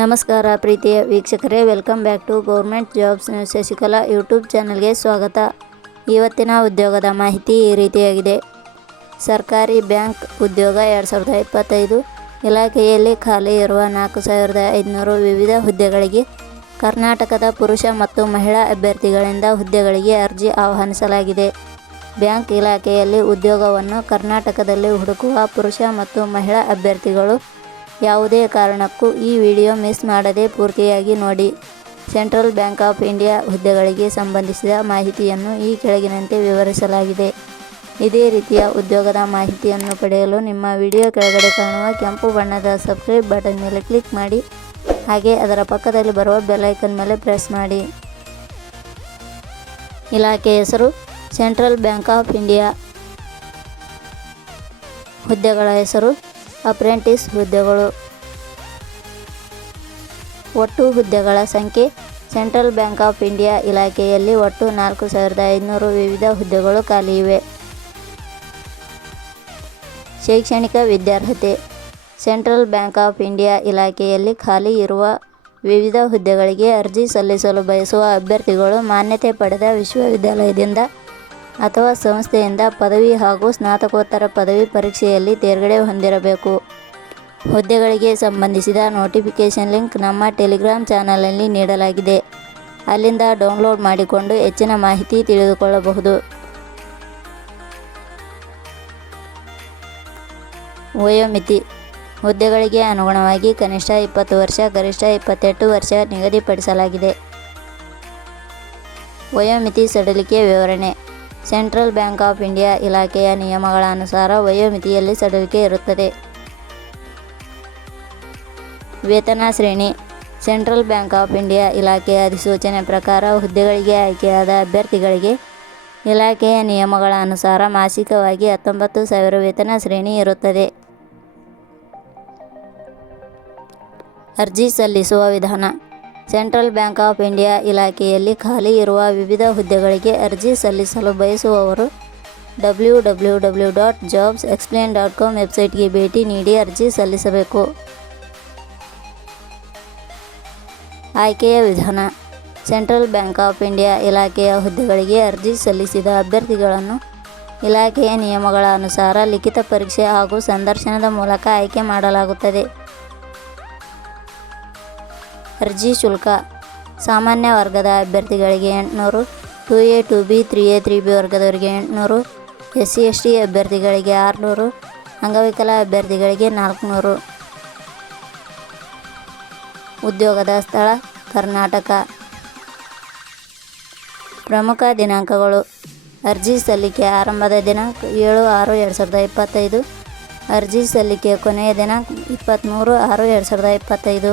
ನಮಸ್ಕಾರ ಪ್ರೀತಿಯ ವೀಕ್ಷಕರೇ welcome back to government jobs news Shashikala YouTube ಚಾನಲ್ಗೆ ಸ್ವಾಗತ. ಇವತ್ತಿನ ಉದ್ಯೋಗದ ಮಾಹಿತಿ ಈ ರೀತಿಯಾಗಿದೆ. ಸರ್ಕಾರಿ ಬ್ಯಾಂಕ್ ಉದ್ಯೋಗ ಎರಡು ಸಾವಿರದ ಇಪ್ಪತ್ತೈದು ಇಲಾಖೆಯಲ್ಲಿ ಖಾಲಿ ಇರುವ ನಾಲ್ಕು ಸಾವಿರದ ಐದುನೂರು ವಿವಿಧ ಹುದ್ದೆಗಳಿಗೆ ಕರ್ನಾಟಕದ ಪುರುಷ ಮತ್ತು ಮಹಿಳಾ ಅಭ್ಯರ್ಥಿಗಳಿಂದ ಹುದ್ದೆಗಳಿಗೆ ಅರ್ಜಿ ಆಹ್ವಾನಿಸಲಾಗಿದೆ. ಬ್ಯಾಂಕ್ ಇಲಾಖೆಯಲ್ಲಿ ಉದ್ಯೋಗವನ್ನು ಕರ್ನಾಟಕದಲ್ಲಿ ಹುಡುಕುವ ಪುರುಷ ಮತ್ತು ಮಹಿಳಾ ಅಭ್ಯರ್ಥಿಗಳು. ಯಾವುದೇ ಕಾರಣಕ್ಕೂ ಈ ವಿಡಿಯೋ ಮಿಸ್ ಮಾಡದೆ ಪೂರ್ತಿಯಾಗಿ ನೋಡಿ. ಸೆಂಟ್ರಲ್ ಬ್ಯಾಂಕ್ ಆಫ್ ಇಂಡಿಯಾ ಹುದ್ದೆಗಳಿಗೆ ಸಂಬಂಧಿಸಿದ ಮಾಹಿತಿಯನ್ನು ಈ ಕೆಳಗಿನಂತೆ ವಿವರಿಸಲಾಗಿದೆ. ಇದೇ ರೀತಿಯ ಉದ್ಯೋಗದ ಮಾಹಿತಿಯನ್ನು ಪಡೆಯಲು ನಿಮ್ಮ ವಿಡಿಯೋ ಕೆಳಗಡೆ ಕಾಣುವ ಕೆಂಪು ಬಣ್ಣದ ಸಬ್ಸ್ಕ್ರೈಬ್ ಬಟನ್ ಮೇಲೆ ಕ್ಲಿಕ್ ಮಾಡಿ. ಹಾಗೆ ಅದರ ಪಕ್ಕದಲ್ಲಿ ಬರುವ ಬೆಲ್ ಐಕನ್ ಮೇಲೆ ಪ್ರೆಸ್ ಮಾಡಿ. ಇಲಾಖೆ ಹೆಸರು ಸೆಂಟ್ರಲ್ ಬ್ಯಾಂಕ್ ಆಫ್ ಇಂಡಿಯಾ ಹುದ್ದೆಗಳ ಹೆಸರು, ಅಪ್ರೆಂಟಿಸ್ ಹುದ್ದೆಗಳು. ಒಟ್ಟು ಹುದ್ದೆಗಳ ಸಂಖ್ಯೆ, ಸೆಂಟ್ರಲ್ ಬ್ಯಾಂಕ್ ಆಫ್ ಇಂಡಿಯಾ ಇಲಾಖೆಯಲ್ಲಿ ಒಟ್ಟು ನಾಲ್ಕು ಸಾವಿರದ ಐದುನೂರು ವಿವಿಧ ಹುದ್ದೆಗಳು ಖಾಲಿ ಇವೆ. ಶೈಕ್ಷಣಿಕ ವಿದ್ಯಾರ್ಹತೆ, ಸೆಂಟ್ರಲ್ ಬ್ಯಾಂಕ್ ಆಫ್ ಇಂಡಿಯಾ ಇಲಾಖೆಯಲ್ಲಿ ಖಾಲಿ ಇರುವ ವಿವಿಧ ಹುದ್ದೆಗಳಿಗೆ ಅರ್ಜಿ ಸಲ್ಲಿಸಲು ಬಯಸುವ ಅಭ್ಯರ್ಥಿಗಳು ಮಾನ್ಯತೆ ಪಡೆದ ವಿಶ್ವವಿದ್ಯಾಲಯದಿಂದ ಅಥವಾ ಸಂಸ್ಥೆಯಿಂದ ಪದವಿ ಹಾಗೂ ಸ್ನಾತಕೋತ್ತರ ಪದವಿ ಪರೀಕ್ಷೆಯಲ್ಲಿ ತೇರ್ಗಡೆ ಹೊಂದಿರಬೇಕು. ಹುದ್ದೆಗಳಿಗೆ ಸಂಬಂಧಿಸಿದ ನೋಟಿಫಿಕೇಷನ್ ಲಿಂಕ್ ನಮ್ಮ ಟೆಲಿಗ್ರಾಮ್ ಚಾನಲಲ್ಲಿ ನೀಡಲಾಗಿದೆ. ಅಲ್ಲಿಂದ ಡೌನ್ಲೋಡ್ ಮಾಡಿಕೊಂಡು ಹೆಚ್ಚಿನ ಮಾಹಿತಿ ತಿಳಿದುಕೊಳ್ಳಬಹುದು. ವಯೋಮಿತಿ. ಹುದ್ದೆಗಳಿಗೆ ಅನುಗುಣವಾಗಿ ಕನಿಷ್ಠ ಇಪ್ಪತ್ತು ವರ್ಷ, ಗರಿಷ್ಠ ಇಪ್ಪತ್ತೆಂಟು ವರ್ಷ ನಿಗದಿಪಡಿಸಲಾಗಿದೆ. ವಯೋಮಿತಿ ಸಡಿಲಿಕೆ ವಿವರಣೆ. ಸೆಂಟ್ರಲ್ ಬ್ಯಾಂಕ್ ಆಫ್ ಇಂಡಿಯಾ ಇಲಾಖೆಯ ನಿಯಮಗಳ ಅನುಸಾರ ವಯೋಮಿತಿಯಲ್ಲಿ ಸಡಿಲಿಕೆ ಇರುತ್ತದೆ. ವೇತನ ಶ್ರೇಣಿ, ಸೆಂಟ್ರಲ್ ಬ್ಯಾಂಕ್ ಆಫ್ ಇಂಡಿಯಾ ಇಲಾಖೆಯ ಅಧಿಸೂಚನೆ ಪ್ರಕಾರ ಹುದ್ದೆಗಳಿಗೆ ಆಯ್ಕೆಯಾದ ಅಭ್ಯರ್ಥಿಗಳಿಗೆ ಇಲಾಖೆಯ ನಿಯಮಗಳ ಅನುಸಾರ ಮಾಸಿಕವಾಗಿ ಹತ್ತೊಂಬತ್ತು ಸಾವಿರ ವೇತನ ಶ್ರೇಣಿ ಇರುತ್ತದೆ. ಅರ್ಜಿ ಸಲ್ಲಿಸುವ ವಿಧಾನ ಸೆಂಟ್ರಲ್ ಬ್ಯಾಂಕ್ ಆಫ್ ಇಂಡಿಯಾ ಇಲಾಖೆಯಲ್ಲಿ ಖಾಲಿ ಇರುವ ವಿವಿಧ ಹುದ್ದೆಗಳಿಗೆ ಅರ್ಜಿ ಸಲ್ಲಿಸಲು ಬಯಸುವವರು W W W dot jobs explain dot com ವೆಬ್ಸೈಟ್ಗೆ ಭೇಟಿ ನೀಡಿ ಅರ್ಜಿ ಸಲ್ಲಿಸಬೇಕು. ಆಯ್ಕೆಯ ವಿಧಾನ. ಸೆಂಟ್ರಲ್ ಬ್ಯಾಂಕ್ ಆಫ್ ಇಂಡಿಯಾ ಇಲಾಖೆಯ ಹುದ್ದೆಗಳಿಗೆ ಅರ್ಜಿ ಸಲ್ಲಿಸಿದ ಅಭ್ಯರ್ಥಿಗಳನ್ನು ಇಲಾಖೆಯ ನಿಯಮಗಳ ಅನುಸಾರ ಲಿಖಿತ ಪರೀಕ್ಷೆ ಹಾಗೂ ಸಂದರ್ಶನದ ಮೂಲಕ ಆಯ್ಕೆ ಮಾಡಲಾಗುತ್ತದೆ. ಅರ್ಜಿ ಶುಲ್ಕ. ಸಾಮಾನ್ಯ ವರ್ಗದ ಅಭ್ಯರ್ಥಿಗಳಿಗೆ ಎಂಟುನೂರು two A two B three A three B ವರ್ಗದವರಿಗೆ ಎಂಟುನೂರು ಎಸ್ ಸಿ ಎಸ್ ಟಿ ಅಭ್ಯರ್ಥಿಗಳಿಗೆ ಆರುನೂರು, ಅಂಗವಿಕಲ ಅಭ್ಯರ್ಥಿಗಳಿಗೆ ನಾಲ್ಕುನೂರು. ಉದ್ಯೋಗದ ಸ್ಥಳ, ಕರ್ನಾಟಕ. ಪ್ರಮುಖ ದಿನಾಂಕಗಳು. ಅರ್ಜಿ ಸಲ್ಲಿಕೆ ಆರಂಭದ ದಿನಾಂಕ ಏಳು ಆರು ಎರಡು ಸಾವಿರದ ಇಪ್ಪತ್ತೈದು. ಅರ್ಜಿ ಸಲ್ಲಿಕೆ ಕೊನೆಯ ದಿನಾಂಕ ಇಪ್ಪತ್ತ್ಮೂರು ಆರು ಎರಡು ಸಾವಿರದ ಇಪ್ಪತ್ತೈದು.